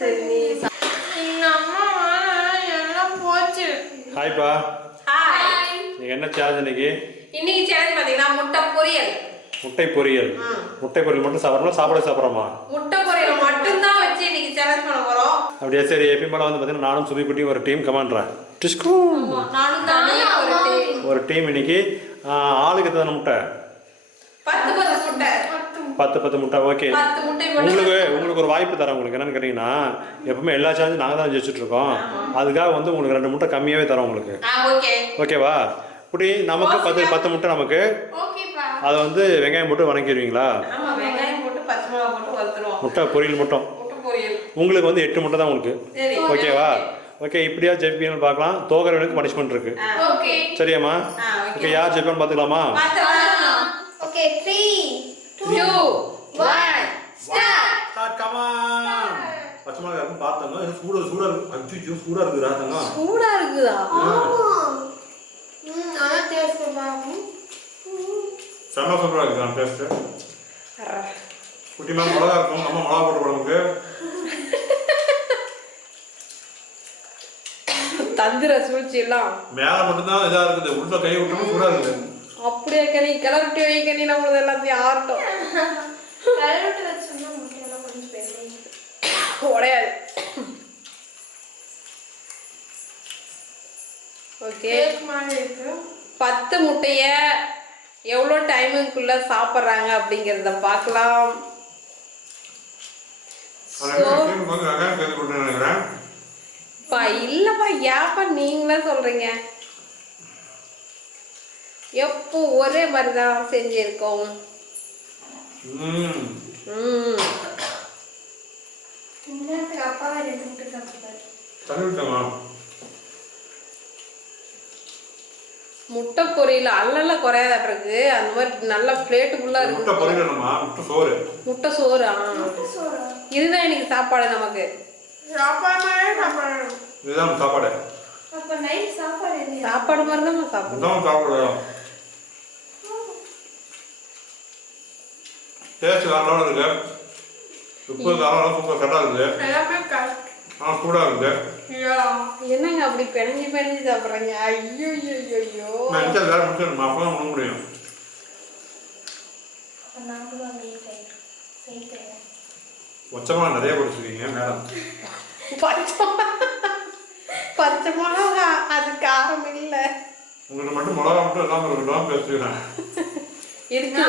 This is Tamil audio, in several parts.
சரி நீ எங்க அம்மா எல்லாம் போச்சு. ஹாய்ப்பா. ஹாய் என்ன சேலஞ்ச் இன்னைக்கு? இன்னைக்கு சேலஞ்ச் பாத்தீங்கன்னா முட்டை பொரியல். முட்டை பொரியல். முட்டை பொரியல் மட்டும் சாப்பிட்றோமா சாப்பாடு சாப்பிட்றோமா முட்டை பொரியல் மட்டும்தான் வச்சு இன்னைக்கு சேலஞ்ச் பண்ண போறோம். அப்படியே சரி எப்பயும் போல வந்து பார்த்தீங்கன்னா நானும் சுபி குட்டி ஒரு டீம் கமாண்ட்றேன் டிஸ்கூ நானும் ஒரு டீ- ஒரு டீம் இன்னைக்கு. ஆளுக்கு எத்தனை முட்டை? பத்து பத்து முட்டை. பத்து பத்து முட்டை ஓகே உங்களுக்கு உங்களுக்கு ஒரு வாய்ப்பு தரேன் உங்களுக்கு. என்னன்னு கேட்டிங்கன்னா எப்பவுமே எல்லா சேலஞ்சும் நாங்கள் தான் ஜெயிச்சுட்டு இருக்கோம் அதுக்காக வந்து உங்களுக்கு ரெண்டு முட்டை கம்மியாகவே தரோம் உங்களுக்கு. ஆ ஓகே ஓகேவா குட்டி நமக்கு பத்து பத்து முட்டை நமக்கு. அதை வந்து வெங்காயம் போட்டு வணங்கிடுவீங்களா முட்டை பொரியல் மட்டும். முட்டை பொரியல். உங்களுக்கு வந்து எட்டு முட்டை தான் உங்களுக்கு. சரி. ஓகேவா ஓகே இப்படியா ஜெயிப்பீங்கன்னு பார்க்கலாம். தோகரவனுக்கு பனிஷ்மெண்ட் இருக்கு. ஓகே சரியாம்மா? ஓகே யார் ஜெயிப்பான்னு பார்த்துக்கலாமா பார்த்துக்கலாம் Okay, three, two one start start come on பச்சை மிளகா இருக்கும் பார்த்தங்க இது சூடா சூடா இருக்கு. அஞ்சு சூடா இருக்குதா ம் ஆனா டேஸ்ட் பாருங்க செம்ம சூப்பரா இருக்கு நான் டேஸ்ட் குட்டி மேம் மிளகா இருக்கும் நம்ம மிளகா போட்டு நமக்கு தந்திர சூழ்ச்சி எல்லாம் மேல மட்டும் தான் இதா இருக்குது. உள்ள கை விட்டோம் சூடா இருக்குது. அப்படியே கனி கிளம்பிட்டு வை கனி நம்மளது எல்லாத்தையும் ஆறட்டும். கலருட்டு வச்சோம்னா முட்டையெல்லாம் கொஞ்சம் பெரிய உடையாது. ஓகே. கேக் மாதிரி இருக்கு. பத்து முட்டைய எவ்வளோ டைமுக்குள்ள சாப்பிட்றாங்க அப்படிங்கிறத பார்க்கலாம் பா இல்லப்பா ஏப்பா நீங்களே சொல்றீங்க. எப்போ ஒரே மாதிரி தான் செஞ்சிருக்கோம் ம் ம் இன்னத்துக்கு அப்பாவை ரெண்டு முட்டை முட்டை பொரியல் அல்லல்ல குறையாதாட்டிருக்கு. அந்த மாதிரி நல்ல பிளேட்டுக்குள்ளா முட்டை இருக்கு. பொரியலமா? முட்டை சோறு. முட்டை சோறு ஆ. சோறா? இதுதான் இன்னைக்கு சாப்பாடு நமக்கு. சாப்பாடு சாப்பாடு. இதுதான் சாப்பாடு. அப்ப நைட் சாப்பாடு சாப்பாடு மாதிரி தான் சாப்பிடுறோம் டேஸ்ட் லெவலில் இருக்கு. உப்பு காரம் சூப்பர் கரெக்டாக இருக்குது ஆனால் சூடாக இருக்குது என்னங்க அப்படி பிணைஞ்சு பிணைஞ்சு சாப்பிட்றீங்க? ஐயோ ஐயோ ஐயோ நான் நினச்சா வேலை முடிச்சிடணும் அப்போ தான் உணர முடியும் உச்சமாக நிறைய குடிச்சிருக்கீங்க மேடம். பச்சை பச்சை மிளகா அது காரம் இல்லை. உங்களுக்கு மட்டும் மிளகா மட்டும் இல்லாமல் இருக்கட்டும் பேசிக்கிறேன். இருக்கு.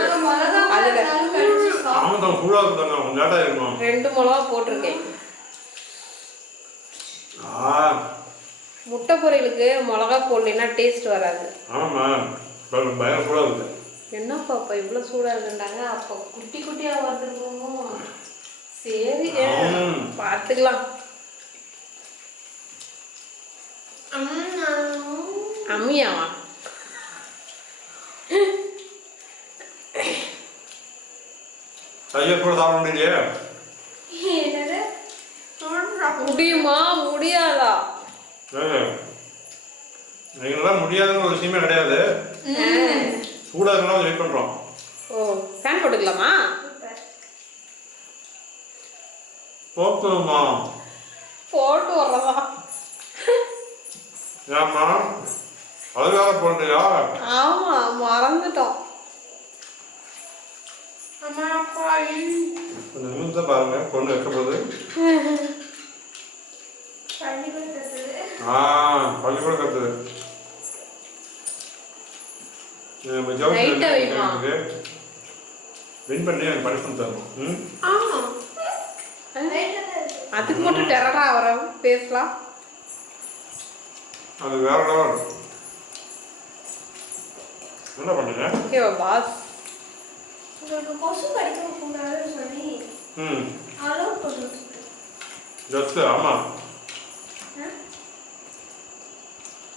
அதுல இருந்தாங்க கொஞ்சம் ரெண்டு மிளகா போட்டிருக்கேன். ஆ. முட்டை பொரியலுக்கு மிளகா போடலைன்னா டேஸ்ட் வராது. ஆமாம்மா. பய- பயங்கர சூடாக இருக்குது என்ன பாப்பா இவ்வளோ சூடாக இருக்குண்டாங்க அப்போ குட்டி குட்டியாக வந்துருக்கோமோ சரி ஆம். பார்த்துக்கலாம். அம்மியாவா? கையை கூட சாப்பிட முடியலையே? முடியுமா? முடியாதா? நீங்களாம் முடியாதுன்னு ஒரு விஷயமே கிடையாது. சூடாக இருந்தாலும் வெயிட் பண்ணுறோம் ஓ ஃபேன் போட்டுக்கலாமா? போக்குமா போட்டு வர்றதா? ஏம்மா? அதுக்காக போடுறியா ஆமா மறந்துட்டோம். நிமிஷம் பாருங்க பொண்ணு பள்ளிக்கூட கத்துது ஆ பள்ளிக்கூட கத்துது. வின் பண்ணி எனக்கு பனிஷ்மெண்ட் தரணும். அதுக்கு மட்டும் டெரரா வர பேசலாம். அது வேற லெவல். என்ன பண்ணுங்க ஓகேவா பாஸ் உங்களுக்கு கொசு கடிக்க கூடாதுன்னு சொல்லி ம் அளவு போட்டு வச்சுருக்கேன் ஜஸ்ட் ஆமாம்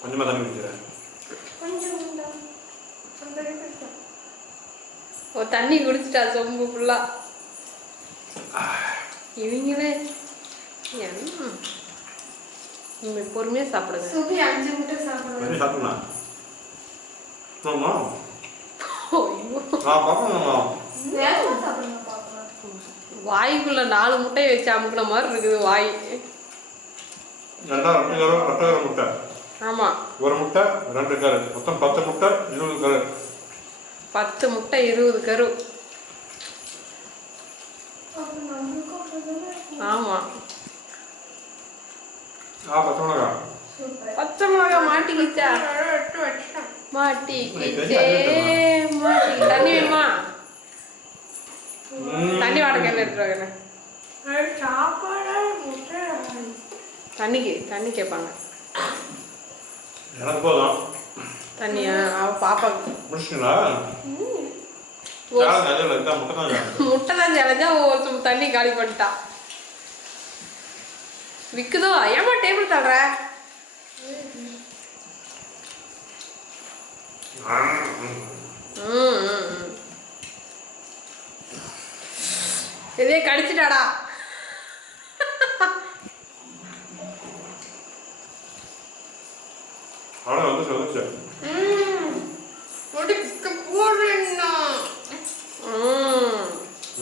கொஞ்சமாக தண்ணி குடிக்கிறேன் கொஞ்சம் உண்டா அந்த அளவுக்கு ஓ தண்ணி குடிச்சிட்டா சொம்பு ஃபுல்லா இவங்களே என்ன நீங்க பொறுமையா சாப்பிடுங்க சுபி அஞ்சு முட்டை தண்ணி சாப்பிடலாம் ஆமாம் ஐயோ நான் பார்க்கணுமா வேகமாக சாப்பிடுங்க பார்க்கலாம் வாய்க்குள்ள நாலு முட்டையை வச்சு அமுக்குன மாதிரி இருக்குது வாய். நல்லா முட்டை. ஆமா. ஒரு முட்டை ரெண்டு கரு. மொத்தம் பத்து முட்டை இருபது கரு. பத்து முட்டை இருபது கரு. அப்ப நம்மளுக்கும் அப்படிதானே இருக்கும். ஆமா. ஆ பத்து மிளகா. சூப்பர் பச்சை மிளகா மாட்டிக்கிச்சா மாட்டிக்கிச்சே மாட்டி தண்ணி வேணுமா? தண்ணி அது சாப்பாடா முட்டை தண்ணிக்கு தண்ணி கேட்பாங்க. எனக்கு போதும். தண்ணியா? அவ பாப்பாக்கு முடிச்சிங்களா முட்டை தான் ஜலஞ்சா ஒரு சும் தண்ணி காலி பண்ணிட்டா. விக்குதோ? ஏமா டேபிள் தள்ளுற? ம். இதே கடிச்சிட்டாடா. அவ்வளோ வந்து சொல்லுச்சு முடிக்க போறேன்னா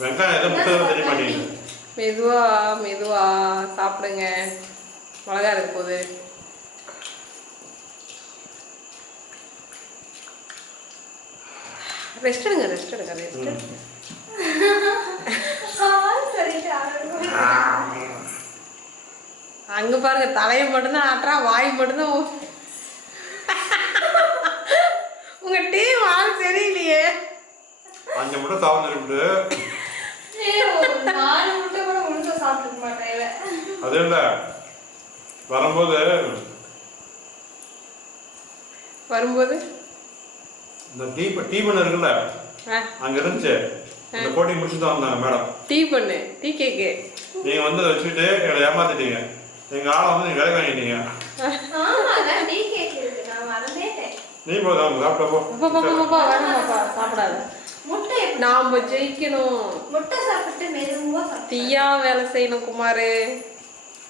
வெங்காயம் எதை தெரிய மாட்டேங்குது மெதுவா மெதுவா சாப்பிடுங்க. மிளகா இருக்க போகுது. ரெஸ்ட் எடுங்க ரெஸ்ட் எடுங்க ரெஸ்ட் அங்க பாருங்க தலையை மட்டும்தான் ஆட்டுறா வாய் மட்டும்தான் உங்க டீம் ஆள் சரியில்லையே. அஞ்சு முட்டை சாப்பிட்டு. அது இல்லை. வரும்போது வரும்போது? இந்த டீ டீ பண்ண இருக்குல்ல அங்கே இருந்துச்சு இந்த போட்டி முடிச்சுட்டு தான் வந்தாங்க மேடம். டீ பண்ணு டீ கேக்கு. நீங்கள் வந்து அதை வச்சுக்கிட்டு எங்களை ஏமாத்திட்டீங்க. எங்கள் ஆளை வந்து நீங்கள் வேலை வாங்கிட்டீங்க. ஆமா அதான் டீ கேக் இருக்கு நான் மறந்தேட்டேன் நீ அவங்க சாப்பிட்ட போ. சாப்பிடாத. நாம ஜெயிக்கணும். முட்டை சாப்பிட்டு மெதுவா தீயா வேலை செய்யணும் குமாரு.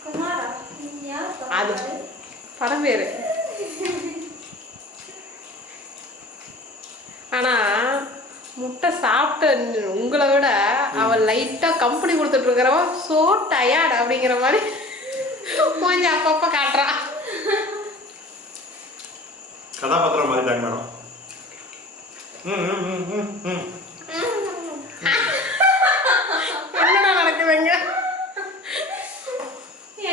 குமாரா நீ யார்? அது? படம் பேரு ஆனா முட்டை சாப்பிட்ட உங்களை விட அவன் லைட்டா கம்பெனி கொடுத்துட்டு இருக்கிறவ சோ டயர்ட் அப்படிங்கிற மாதிரி கொஞ்சம் அப்பப்ப காட்டுறா கதாபாத்திரம் மாறிட்டாங்க மேடம். என்னடா நடக்குதுங்க?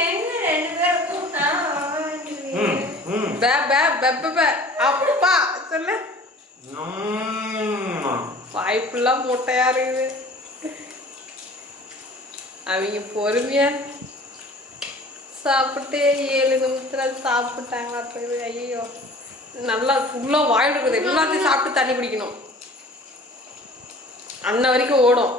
எங்க ரெண்டு பேரும் நான் வாங்குவீங்க. ம் ம் பே பே பெ பெ, பெ. அப்பா சொல்லு ம். வாய்ப்புலாம் முட்டையா இருக்குது அவங்க பொறுமையா சாப்பிட்டு ஏழு நிமிஷத்துல சாப்பிட்டாங்களா ஐயோ நல்லா ஃபுல்லாக வாயில் இருக்குது. எல்லாத்தையும் சாப்பிட்டு தண்ணி குடிக்கணும். அன்ன வரைக்கும் ஓடும்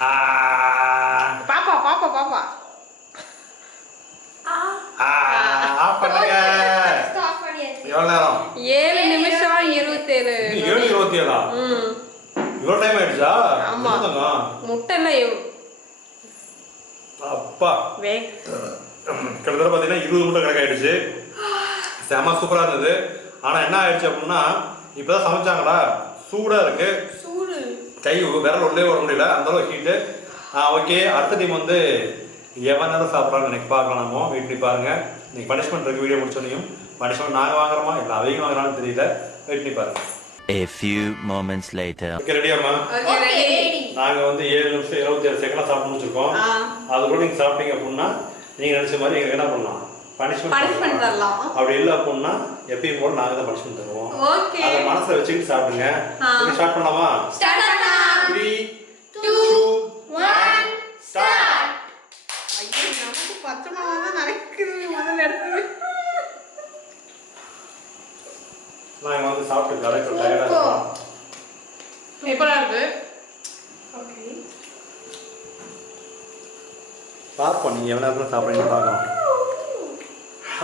ஆ பாப்பா பாப்பா பாப்பா ஆ, ஆ ஆஃப் பண்ணுங்க stop பண்ணியாச்சு. எவ்வளோ நேரம்? ஏழு நிமிஷம் இருபத்தேழு. ஏழு இருபத்தி ஏழா ம். இவ்வளோ டைம் ஆயிடுச்சா? ஆமா. எவ்- அப்பா. கிட்டத்தட்ட பார்த்தீங்கன்னா இருபது முட்டை கணக்காயிடுச்சு. செம சூப்பராக இருந்தது. ஆனால் என்ன ஆயிடுச்சு அப்படின்னா இப்போ தான் சமைச்சாங்கடா. சூடாக இருக்கு. கை விரல் உள்ளே வர முடியல. அந்த அளவுக்கு ஹீட்டு ஓகே அடுத்த டீம் வந்து எவன் நேரம் சாப்பிட்றான்னு எனக்கு பார்க்கலாம் நம்ம. வெயிட் பண்ணி பாருங்க. நீங்கள் பனிஷ்மெண்ட் இருக்கு. வீடியோ முடிச்சோனையும் பனிஷ்மெண்ட் நாங்கள் வாங்குறோமா? இல்லை அவங்க வாங்குறான்னு தெரியல. வெயிட் பண்ணி பாருங்க. A few moments later. Okay ரெடியாம்மா okay ready ready. நாங்கள் வந்து ஏழு நிமிஷம் இருபத்தி ஏழு செகண்டாக சாப்பிட்டு முடிச்சிருக்கோம். ஆ. அதுக்குள்ள நீங்கள் சாப்பிட்டீங்க அப்படின்னா நீங்கள் நினச்ச மாதிரி எங்களுக்கு என்ன பண்ணலாம்? பனிஷ்மெண்ட் தரலாம். அப்படி இல்லை அப்படின்னா எப்பயும் போல நாங்கள் தான் பனிஷ்மெண்ட் தருவோம். ஓகே அதை மனசில் வச்சுக்கிட்டு சாப்பிடுங்க. Start பண்ணலாம். த்ரீ Two, one, ஸ்டார்ட் ஐயோ நமக்கு பச்சை மாவு தான் நடக்குது முதல்ல எடுத்தது நாங்கள் வந்து சாப்பிட்டு கரெக்டாக டயர்டாக சூப்பரா. இருக்கு. பார்ப்போம் நீங்கள் எவ்வளோ நேரத்தில் சாப்பிட்றீங்கன்னு பார்க்கலாம்.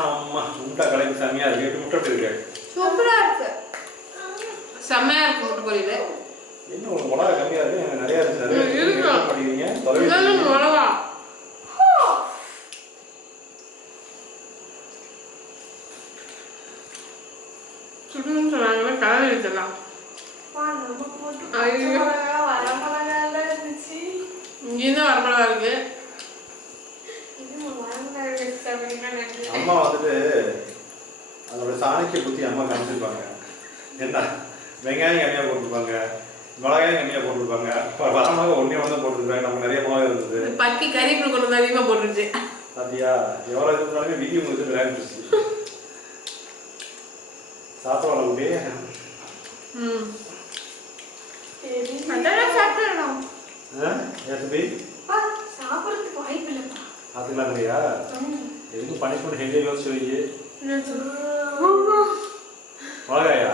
ஆமாம் முட்டை கலைக்கு செம்மையாக இருக்கு. எப்படி முட்டை எப்படி இருக்கு சூப்பரா இருக்கு. செம்மையா இருக்கு முட்டை பொரியல். என்ன உங்களுக்கு மிளகா கம்மியாக இருக்கு எனக்கு நிறையா இருக்கு. நிறைய ம், இருக்கு. இருக்கு. என்ன பண்ணிக்கிறீங்க தொலைவில் இதெல்லாம் இருக்கீங்க. மிளகா சுடுன்னு சொன்னாங்கன்னா கலர் எடுத்துடலாம் வா, நம்ம போட்டு ஐயோ. மிளகா, வரமிளகாலாம் இருந்துச்சு. இங்கேயும் தான் வரமிளகா இருக்கு. அம்மா வந்துட்டு அதோட சாணக்கிய புத்தி அம்மா காமிச்சிருப்பாங்க என்ன வெங்காயம் கம்மியாக போட்டிருப்பாங்க மிளகாயும் கம்மியாக போட்டிருப்பாங்க வரமாக ஒன்றே ஒன்று போட்டிருக்காங்க நமக்கு நிறைய மிளகா இருந்தது பக்கி கறிப்புல கொண்டு வந்து அதிகமாக போட்டுருச்சு பாத்தியா எவ்வளோ இருந்தாலுமே விதி உங்களுக்கு சரி. அதெல்லாம் சாப்பிடலாம் அப்பா, சாப்பிடறதுக்கு வாய்ப்பு இல்லைப்பா. பார்த்துக்கலாம் இல்லையா ம். எதுக்கும் பனிஷ்மெண்ட் ஹெவியாக யோசிச்சு வை என்ன சொல்லு? மிளகாயா?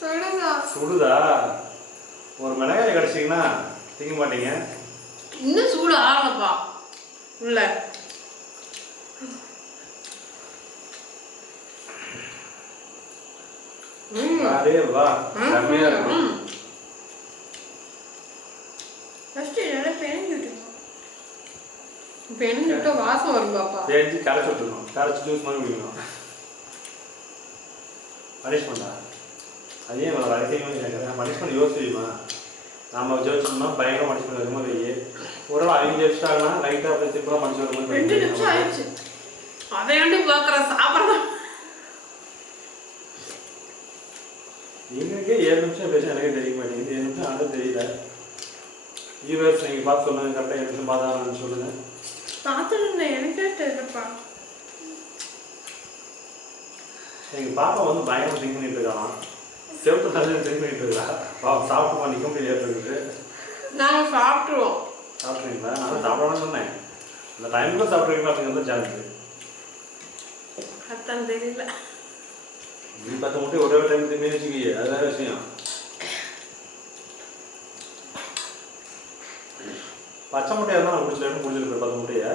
சொல்லுங்க. சுடுதா? ஒரு மிளகாய் கிடச்சிங்கன்னா திங்க மாட்டீங்க? இன்னும் சூடு ஆகலப்பா. உள்ள. அதே வா செம்மையாக இருக்கும் ஃபர்ஸ்ட் நல்லா பிணைஞ்சு விட்டுருங்க இப்போ என்ன வாசம் வரும் பாப்பா தேய்ச்சி கரைச்சி விட்டுருணும் கரைச்சி ஜூஸ் மாதிரி குடிக்கணும் பனிஷ்மெண்டா அதே ஒரு அதிசயமாக கேட்குறேன் பனிஷ்மெண்ட் யோசிச்சுமா நாம ஜெயிச்சோம்னா பயங்கரம் பனிஷ்மெண்ட் வருமா வெய்யே ஒரு நாள் அவங்க ஜெயிச்சிட்டாங்கன்னா லைட்டாக அப்படி சிம்பிளாக பனிஷ்மெண்ட் ரெண்டு நிமிஷம் ஆயிடுச்சு அதை ஏன்டி பார்க்குற சாப்பிட்றதா நீங்களுக்கே ஏழு நிமிஷம் பேச எனக்கே தெரிய மாட்டேங்குது. ஏழு நிமிஷம் ஆனது தெரியல. யூவர்ஸ் நீங்கள் பார்த்து சொல்லுங்க கரெக்டாக ஏழு நிமிஷம் பார்த்தா சொல்லுங்க. பார்த்துட்டு இருந்தேன் எனக்கே தெரியலப்பா. எங்கள் பாப்பா வந்து பயங்கரம் திங்க் பண்ணிட்டு இருக்கான் செவத்து தள்ளி திங்க் பண்ணிட்டு இருக்கா? பாப்பா சாப்பிட்டு நிற்க முடியாது இருக்குது நாங்கள் சாப்பிட்ருவோம் சாப்பிட்றீங்களா நான் சாப்பிடணும்னு சொன்னேன். இந்த டைமுக்கு சாப்பிட்றீங்களா அப்படிங்கிறது சான்ஸ் அத்தான் தெரியல. நீ பத்து முட்டை ஒரே ஒரு டைம் திரும்பி வச்சுக்கிய அது வேற விஷயம். பச்சை முட்டையாக தான் நான் குடிச்சிட்டு குடிச்சிருப்பேன் பத்து முட்டையை.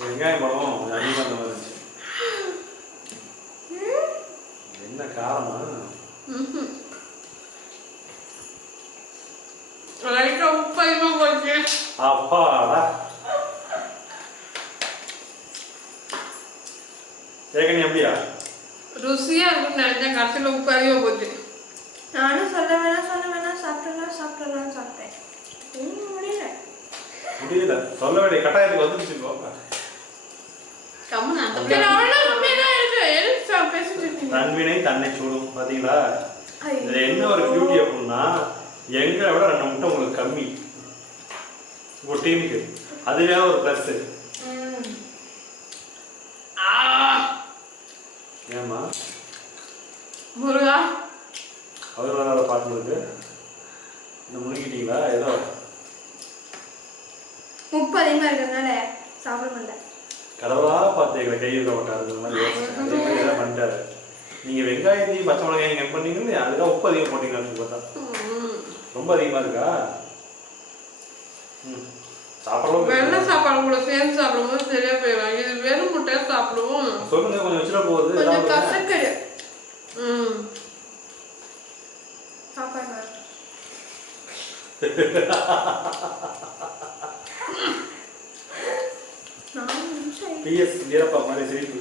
வெங்காயம் பழம் கொஞ்சம் அதிகமாக அந்த மாதிரி இருந்துச்சு என்ன காரமா லைட்டாக உப்பு அதிகமாக போச்சு அப்பாடா ஏகனி அப்படியா ருசியாக உப்பு அதிகமாக போச்சு நானும் சொல்ல வேணாம் சொல்ல வேணாம் சாப்பிடலாம் சாப்பிடலாம் சாப்பிட்டேன். ஒன்றும் முடியல. முடியல. சொல்ல வேண்டிய கட்டாயத்துக்கு வந்துருச்சு? தன்வினை தன்னை சுடும் பாத்தீங்களா. இதுல என்ன ஒரு பியூட்டி அப்படின்னா எங்களை விட ரெண்டு முட்டை உங்களுக்கு கம்மி. உங்க டீமுக்கு அதுவே ஒரு ப்ளஸ் ம். ஆ ஏமா முருகா. அவர் வர பாட்டுங்களுக்கு இந்த முழுங்கிட்டீங்களா ஏதோ. உப்பு அதிகமா இருக்கிறதுனால சாப்பிட முடியல. கடவுளா பார்த்து எங்களை கை மாட்டாரு இந்த மாதிரி பண்ணிட்டாரு. நீங்க வெங்காயத்தையும் பச்சை மிளகாயும் கம்மி பண்ணீங்கன்னு அதுதான் உப்பு அதிகம் போட்டீங்கன்னு பார்த்தா. ரொம்ப அதிகமா இருக்கா? ம். சாப்பிடலாம் வெள்ளை சாப்பாடு கூட சேர்ந்து சாப்பிடும்போது சரியா போயிடும். இது வெறும் முட்டையை சாப்பிடுவோம். சொல்லுங்க கொஞ்சம் வச்சுட போகுது. கொஞ்சம் ஏதாவது பிஎஸ் வீரப்பா மாதிரி சிரிப்பு.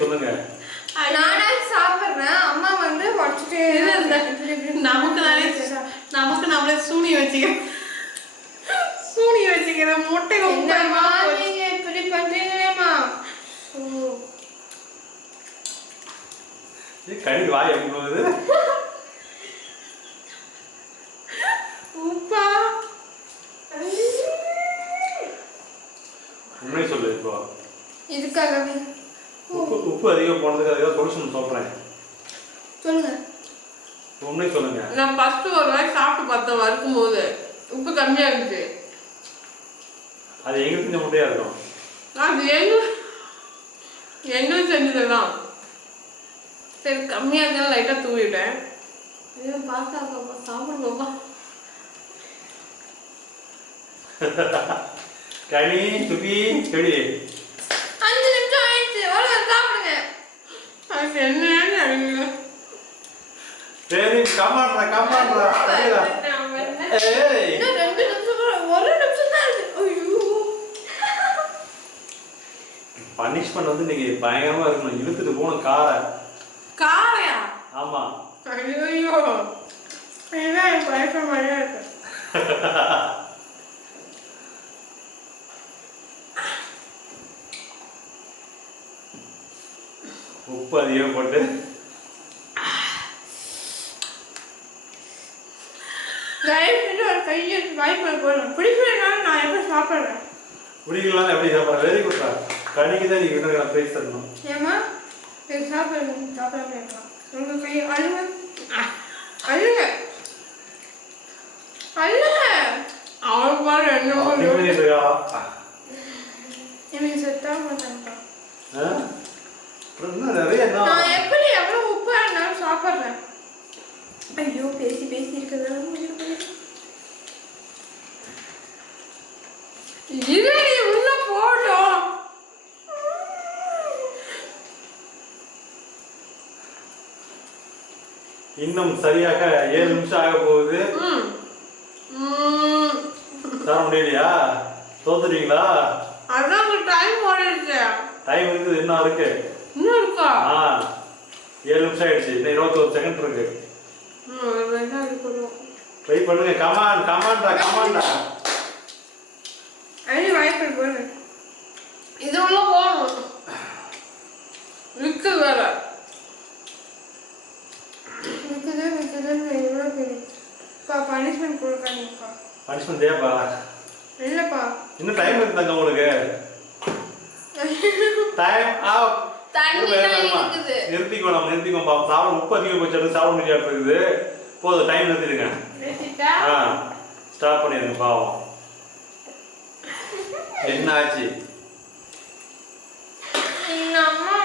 சொல்லுங்க. நானே சாப்பிடுறேன். அம்மா வந்து உடச்சிட்டே நமக்கு நானே நமக்கு நம்மளே சூனி வச்சுக்கிறோம் சூனி வச்சுக்கிற முட்டையில உப்பு என்னம்மா அதிகமா போச்சு. நீங்க இப்படி பண்றீங்களேம்மா ஓ இது கனி வாய் எப்படி போகுது உப்பா. உண்மை சொல்லு இப்போ. இதுக்காகவே உப்பு உப்பு அதிகம் போனதுக்கு அதிகம் சொல்யூஷன் சொல்றேன். சொல்லுங்க. உண்மை சொல்லுங்க. நான் ஃபர்ஸ்ட் ஒரு வாய் சாப்பிட்டு பார்த்தேன் வறுக்கும் போது உப்பு கம்மியா இருந்துச்சு. அது எங்களுக்கு செஞ்ச முட்டையா இருக்கும். அது எங்க எங்களுக்கு செஞ்சதுதான் சரி கம்மியாக இருந்தாலும் லைட்டாக தூவிட்டேன் ஐயோ பாக்கா பாப்பா சாப்பிடுங்கப்பா கனி துபி எப்படி அஞ்சு நிமிஷம் ஆயிடுச்சு அவ்வளோ சாப்பிடுங்க. அது என்னன்னு சரி காமாடுறா காமாடுறா ஏய். ரெண்டு நிமிஷம் ஐயோ. பனிஷ்மெண்ட் வந்து இன்னைக்கு பயங்கரமா இருக்கணும். இழுத்துட்டு போன காரை காரையா ஆமா. ஐயோ இதுதான் எனக்கு பயப்பட மாதிரியா இருக்கு. உப்பு அதிகம் போட்டு. கையை வாய்ப்பு போடணும் பிடிக்கலனாலும் நான் எப்படி சாப்பிட்றேன்? பிடிக்கலாம் எப்படி சாப்பிட்ற வெரி குட்ரா கணிக்கு தான் நீங்க கிட்ட தரணும் ஏமா சாப்பிடுங்க சாப்பிடாம இருக்கலாம் உங்க கையை அழுங்க. அழுங்க. அழுங்க. அவன் பாரு என்ன திங்க் பண்ணிட்டு இருக்கா எனக்கு செத்தா நிறைய நான் எப்படி எவ்வளவு உப்பு சாப்பிட்றேன். ஐயோ பேசி பேசி இருக்கிறதால முடியும் இது நீ உள்ள போடும் இன்னும் சரியாக ஏழு நிமிஷம் ஆக போகுது. தர முடியலையா? தோத்துட்டீங்களா? அதான் டைம் ஓடிடுச்சு. டைம் இருக்குது இன்னும் இருக்கு. இன்னும் இருக்கா? ஆ. ஏழு நிமிஷம் ஆயிடுச்சு. இன்னும் இருபத்தோரு செகண்ட் இருக்கு. ட்ரை பண்ணுங்க. கமான் கமான்டா கமான்டா அழி வாய்ப்பு போடு இது உள்ள போகணும். இருக்கு வேற இருக்குது. இருக்குதுன்னு எவ்வளோ பெரியப்பா பனிஷ்மெண்ட் கொடுக்காதீங்கப்பா பனிஷ்மெண்ட் தேவைப்பா. இல்லைப்பா. இன்னும் டைம் இருக்குதாங்க உங்களுக்கு? டைம் இருக்குது. நிறுத்திக்கோ நம்ம நிறுத்திக்கோ பாப்போம் சாப்பிட உப்பு அதிகம் போச்சு சாப்பிட முடியாது இருக்குது. போதும் டைம் நிறுத்திடுங்க. ஆ ஸ்டார்ட் பண்ணிடுங்க பாவம். என்ன ஆச்சு அம்மா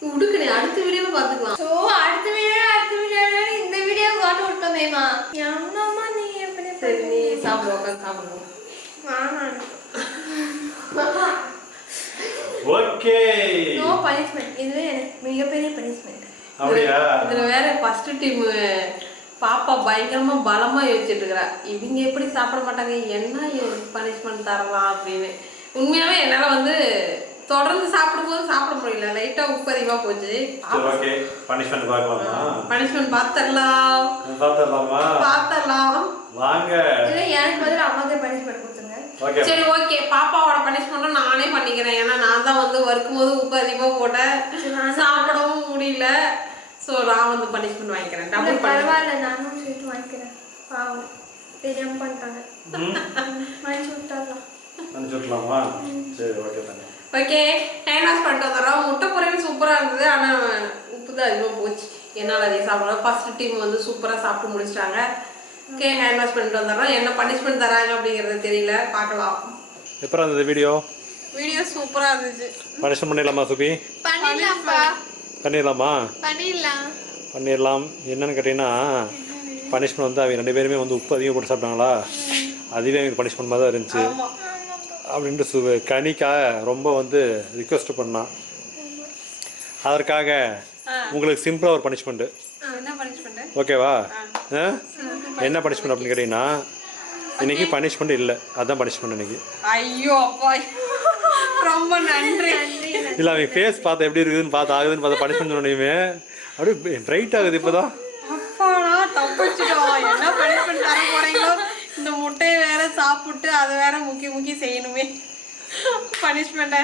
போச்சு உடுக்கு நீ அடுத்த வீடியோல பாத்துக்கலாம் ஸோ அடுத்த வீடியோ அடுத்த வீடியோ இந்த வீடியோ காட்ட விட்டோமேமா எம்மம்மா நீ எப்படி சரி நீ சாப்பிடு உட்காந்து சாப்பிடுவோம் ஓகே. நோ பனிஷ்மெண்ட் இதுவே எனக்கு மிகப்பெரிய பனிஷ்மெண்ட் அப்படியா? இதுல வேற ஃபர்ஸ்ட் டீம் பாப்பா பயங்கரமா பலமா யோசிச்சுட்டு இருக்கிறா. இவங்க எப்படி சாப்பிட மாட்டாங்க? என்ன பனிஷ்மெண்ட் தரலாம் அப்படின்னு. உண்மையாவே என்னால வந்து தொடர்ந்து சாப்பிடும்போது சாப்பிட முடியல. லைட்டா உப்பு அதிகமா போச்சு. சரி ஓகே பனிஷ்மெண்ட் பார்க்கலாமா? பனிஷ்மெண்ட் பாத்திரலாம் பார்த்துடலாமா? பாத்திரலாம் வாங்க. இல்லை எனக்கு பதில் அம்மாக்கே ஓகே சரி ஓகே பாப்பாவோட பனிஷ்மெண்ட்டும் நானே பண்ணிக்கிறேன். ஏன்னா நான் தான் வந்து வறுக்கும் போது உப்பு அதிகமா போட்டேன். சாப்பிடவும் முடியல. ஸோ நான் வந்து பனிஷ்மெண்ட் வாங்கிக்கிறேன். டபுள் பரவாயில்ல. நானும் சேர்த்து வாங்கிக்கிறேன். பாவம். தெரியாம பண்ணிட்டாங்க. வாங்கி விட்டாரலாம் நான் சொல்லலாமா சரி ஓகே தானே ஓகே ஹேண்ட் வாஷ் பண்ணிட்டு வந்துடுறோம் முட்டை பொரியல் சூப்பராக இருந்தது. ஆனால் உப்பு தான் அதிகமாக போச்சு. என்னால் அதை சாப்பிடலாம் ஃபர்ஸ்ட் டீம் வந்து சூப்பராக சாப்பிட்டு முடிச்சிட்டாங்க. ஓகே ஹேண்ட் வாஷ் பண்ணிட்டு வந்துடுறோம். என்ன பனிஷ்மெண்ட் தராங்க அப்படிங்கிறது தெரியல. பார்க்கலாம். எப்போ இருந்தது வீடியோ வீடியோ சூப்பராக இருந்துச்சு. பனிஷ்மெண்ட் பண்ணிடலாமா சுபி? பண்ணிடலாம்ப்பா. பண்ணிடலாமா? பண்ணிடலாம். பண்ணிடலாம். என்னன்னு கேட்டிங்கன்னா பனிஷ்மெண்ட் வந்து அவங்க ரெண்டு பேருமே வந்து உப்பு அதிகம் போட்டு சாப்பிட்டாங்களா? அதுவே எனக்கு பனிஷ்மெண்ட் மாதிரி தான் இருந்துச்சு. அப்படின்ட்டு சு கனிக்கா ரொம்ப வந்து ரிக்வெஸ்ட் பண்ணான் அதற்காக உங்களுக்கு சிம்பிளாக ஒரு பனிஷ்மெண்ட்டு ஓகேவா? என்ன பனிஷ்மெண்ட் அப்படின்னு கேட்டிங்கன்னா இன்னைக்கு பனிஷ்மெண்ட் இல்லை. அதான் பனிஷ்மெண்ட் இன்னைக்கு. ஐயோ அப்பா. ரொம்ப நன்றி. இல்லை அவங்க ஃபேஸ் பார்த்து எப்படி இருக்குதுன்னு பார்த்து ஆகுதுன்னு பார்த்து பனிஷ்மெண்ட் சொன்னோடையுமே அப்படியே பிரைட் ஆகுது இப்போ தான் அப்பாடா தப்பிச்சிட்டோம் என்ன பனிஷ்மெண்ட் தர போறீங்களோ முட்டையை வேற சாப்பிட்டு அதை வேற முக்கி முக்கி செய்யணுமே. பனிஷ்மெண்ட்டை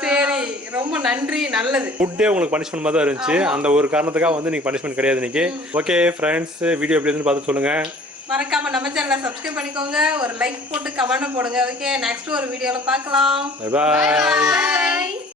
சரி ரொம்ப நன்றி நல்லது. ஃபுட்டே உங்களுக்கு பனிஷ்மெண்ட் மாதிரி தான் இருந்துச்சு. அந்த ஒரு காரணத்துக்காக வந்து நீங்கள் பனிஷ்மெண்ட் கிடையாது இன்னைக்கு. ஓகே ஃப்ரெண்ட்ஸ் வீடியோ எப்படி இருக்குன்னு பார்த்து சொல்லுங்கள் மறக்காம நம்ம சேனலை சப்ஸ்கிரைப் பண்ணிக்கோங்க. ஒரு லைக் போட்டு கமெண்ட் போடுங்க. ஓகே நெக்ஸ்ட் ஒரு வீடியோல பார்க்கலாம். பாய்.